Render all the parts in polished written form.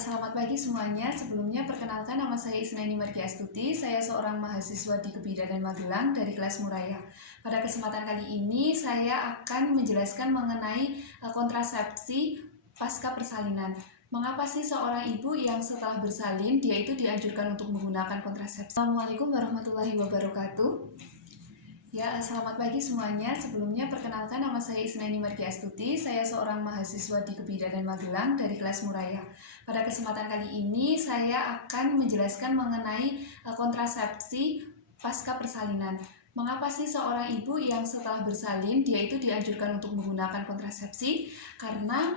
Selamat pagi semuanya. Sebelumnya perkenalkan nama saya Isnaini Margi Astuti. Saya seorang mahasiswa di Kebidanan Magelang dari kelas Muraya. Pada kesempatan kali ini saya akan menjelaskan mengenai kontrasepsi pasca persalinan. Mengapa sih seorang ibu yang setelah bersalin dia itu dianjurkan untuk menggunakan kontrasepsi? Assalamualaikum warahmatullahi wabarakatuh. Ya, selamat pagi semuanya. Sebelumnya perkenalkan nama saya Isnaini Margi Astuti. Saya seorang mahasiswa di Kebidanan Magelang dari kelas Muraya. Pada kesempatan kali ini saya akan menjelaskan mengenai kontrasepsi pasca persalinan. Mengapa sih seorang ibu yang setelah bersalin dia itu dianjurkan untuk menggunakan kontrasepsi? Karena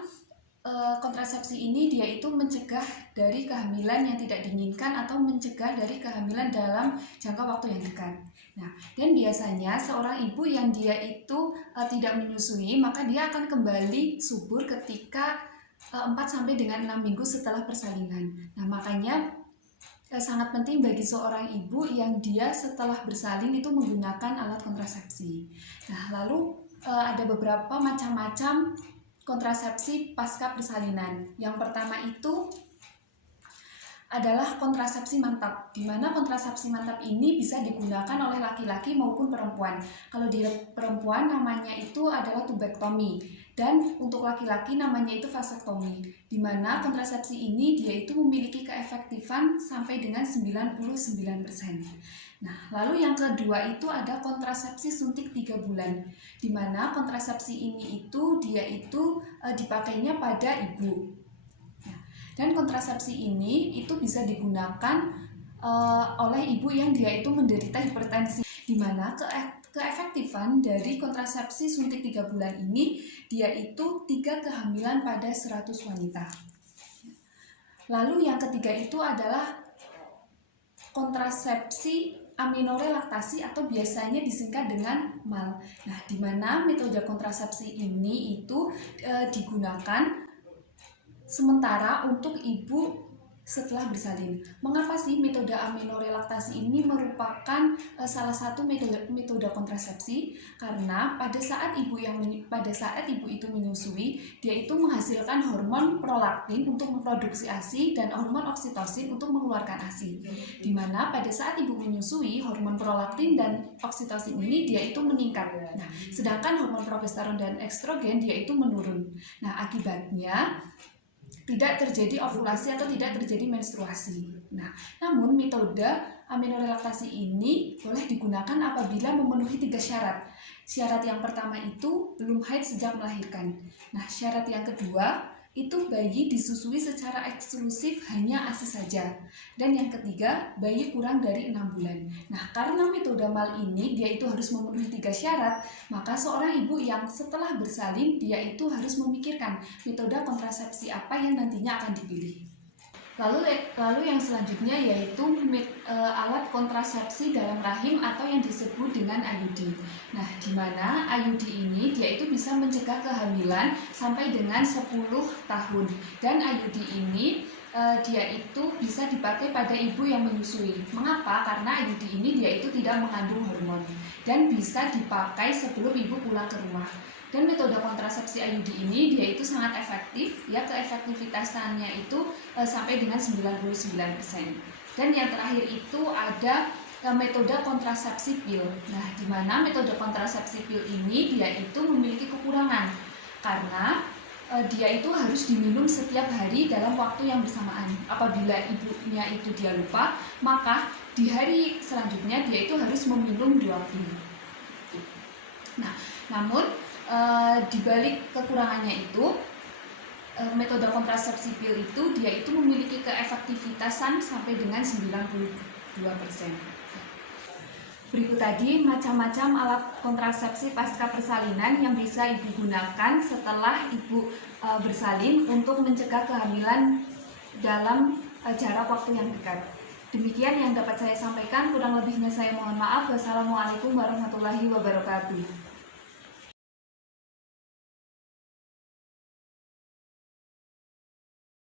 kontrasepsi ini dia itu mencegah dari kehamilan yang tidak diinginkan atau mencegah dari kehamilan dalam jangka waktu yang dekat. Nah, dan biasanya seorang ibu yang dia itu tidak menyusui, maka dia akan kembali subur ketika 4 sampai dengan 6 minggu setelah persalinan. Nah, makanya sangat penting bagi seorang ibu yang dia setelah bersalin itu menggunakan alat kontrasepsi. Nah, lalu ada beberapa macam-macam kontrasepsi pasca persalinan. Yang pertama itu adalah kontrasepsi mantap, di mana kontrasepsi mantap ini bisa digunakan oleh laki-laki maupun perempuan. Kalau di perempuan namanya itu adalah tubektomi, dan untuk laki-laki namanya itu vasektomi, di mana kontrasepsi ini dia itu memiliki keefektifan sampai dengan 99%. Nah, lalu yang kedua itu ada kontrasepsi suntik 3 bulan, di mana kontrasepsi ini itu dia itu dipakainya pada ibu. Dan kontrasepsi ini itu bisa digunakan oleh ibu yang dia itu menderita hipertensi, di mana keefektifan dari kontrasepsi suntik 3 bulan ini dia itu 3 kehamilan pada 100 wanita. Lalu yang ketiga itu adalah kontrasepsi aminorelaktasi atau biasanya disingkat dengan MAL. Nah, di mana metode kontrasepsi ini itu digunakan sementara untuk ibu setelah bersalin. Mengapa sih metode aminorelaktasi ini merupakan salah satu metode kontrasepsi? Karena pada saat ibu itu menyusui, dia itu menghasilkan hormon prolaktin untuk memproduksi ASI dan hormon oksitosin untuk mengeluarkan ASI. Dimana pada saat ibu menyusui, hormon prolaktin dan oksitosin ini dia itu meningkat. Nah, sedangkan hormon progesteron dan estrogen dia itu menurun. Nah, akibatnya tidak terjadi ovulasi atau tidak terjadi menstruasi. Nah, namun metode aminorelaktasi ini boleh digunakan apabila memenuhi 3 syarat. Syarat yang pertama itu belum haid sejak melahirkan. Nah, syarat yang kedua itu bayi disusui secara eksklusif hanya ASI saja. Dan yang ketiga, bayi kurang dari 6 bulan. Nah, karena metode MAL ini dia itu harus memenuhi 3 syarat, maka seorang ibu yang setelah bersalin dia itu harus memikirkan metode kontrasepsi apa yang nantinya akan dipilih. Lalu yang selanjutnya yaitu alat kontrasepsi dalam rahim atau yang disebut dengan IUD. Nah, di mana IUD ini dia itu bisa mencegah kehamilan sampai dengan 10 tahun. Dan IUD ini dia itu bisa dipakai pada ibu yang menyusui. Mengapa? Karena IUD ini dia itu tidak mengandung hormon dan bisa dipakai sebelum ibu pulang ke rumah. Dan metode kontrasepsi IUD ini dia itu sangat efektif, ya, keefektivitasannya itu sampai dengan 99%. Dan yang terakhir itu ada metode kontrasepsi pil. Nah, di mana metode kontrasepsi pil ini dia itu memiliki kekurangan karena dia itu harus diminum setiap hari dalam waktu yang bersamaan. Apabila ibunya itu dia lupa, maka di hari selanjutnya dia itu harus meminum 2 pil. Nah, namun di balik kekurangannya itu, metode kontrasepsi pil itu dia itu memiliki keefektivitasan sampai dengan 92%. Berikut tadi macam-macam alat kontrasepsi pasca persalinan yang bisa ibu gunakan setelah ibu bersalin untuk mencegah kehamilan dalam jarak waktu yang dekat. Demikian yang dapat saya sampaikan, kurang lebihnya saya mohon maaf. Wassalamualaikum warahmatullahi wabarakatuh.